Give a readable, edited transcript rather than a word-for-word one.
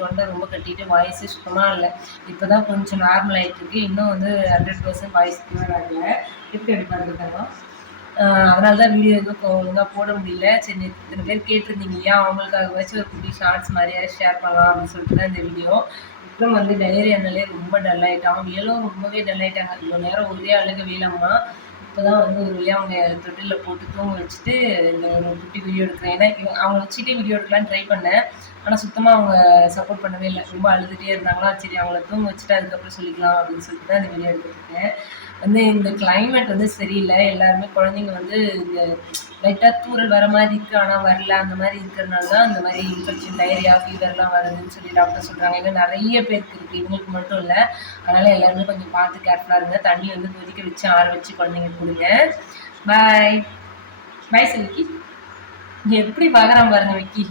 தொண்டை ரொம்ப கட்டிட்டு வாய்ஸே சுத்தமாக இல்லை. இப்போ தான் கொஞ்சம் நார்மல் ஆகிட்டு இருக்கு. இன்னும் வந்து 100% வாய்ஸ் கிளியர் ஆகலை. எப்படி எடுப்பாங்க. அதனால தான் வீடியோ எதுவும் ஒழுங்காக போட முடியல. சரி, இத்தனை பேர் கேட்டிருந்தீங்க இல்லையா, அவங்களுக்காகவாச்சும் ஒரு குட்டி ஷார்ட்ஸ் மாதிரியாவது ஷேர் பண்ணலாம் அப்படின்னு சொல்லிட்டு தான் இந்த வீடியோ. விக்ரம் வந்து டைரியானாலே ரொம்ப டல் ஆகிட்டான். வியலும் ரொம்பவே டல் ஆகிட்டாங்க. இவ்வளோ நேரம் ஒரே அழுக வீலம்மா. இப்போ தான் வந்து ஒரு வழியாக அவங்க தொட்டிலில் போட்டு தூங்க வச்சுட்டு இந்த ஒரு குட்டி வீடியோ எடுக்கிறேன். ஏன்னா அவங்க வச்சுட்டே வீடியோ எடுக்கலான்னு ட்ரை பண்ணேன். ஆனால் சுத்தமாக அவங்க சப்போர்ட் பண்ணவே இல்லை. ரொம்ப அழுதுகிட்டே இருந்தாங்களா. சரி, அவங்கள தூங்க வச்சுட்டு அதுக்கப்புறம் சொல்லிக்கலாம் அப்படின்னு சொல்லிட்டு தான் இந்த வீடியோ எடுத்துருக்கேன். வந்து இந்த கிளைமேட் வந்து சரியில்லை. எல்லாருமே குழந்தைங்க வந்து இந்த லைட்டாக தூரல் வர மாதிரி இருக்குது, ஆனால் வரல. அந்த மாதிரி இருக்கிறதுனால தான் இந்த மாதிரி இன்ஃபெக்ஷன், டைரியா, ஃபீவர்லாம் வருதுன்னு சொல்லி டாக்டர் சொல்கிறாங்க. ஏன்னா நிறைய பேருக்கு இருக்குது, இவங்களுக்கு மட்டும் இல்லை. அதனால் எல்லாருமே கொஞ்சம் பார்த்து கேர்ஃபுல்லாக இருங்க. தண்ணி வந்து கொதிக்க வச்சு ஆற வச்சு குழந்தைங்க கொடுங்க. பாய் பாய். விக்கி எப்படி பார்க்குறான் பாருங்க விக்கி.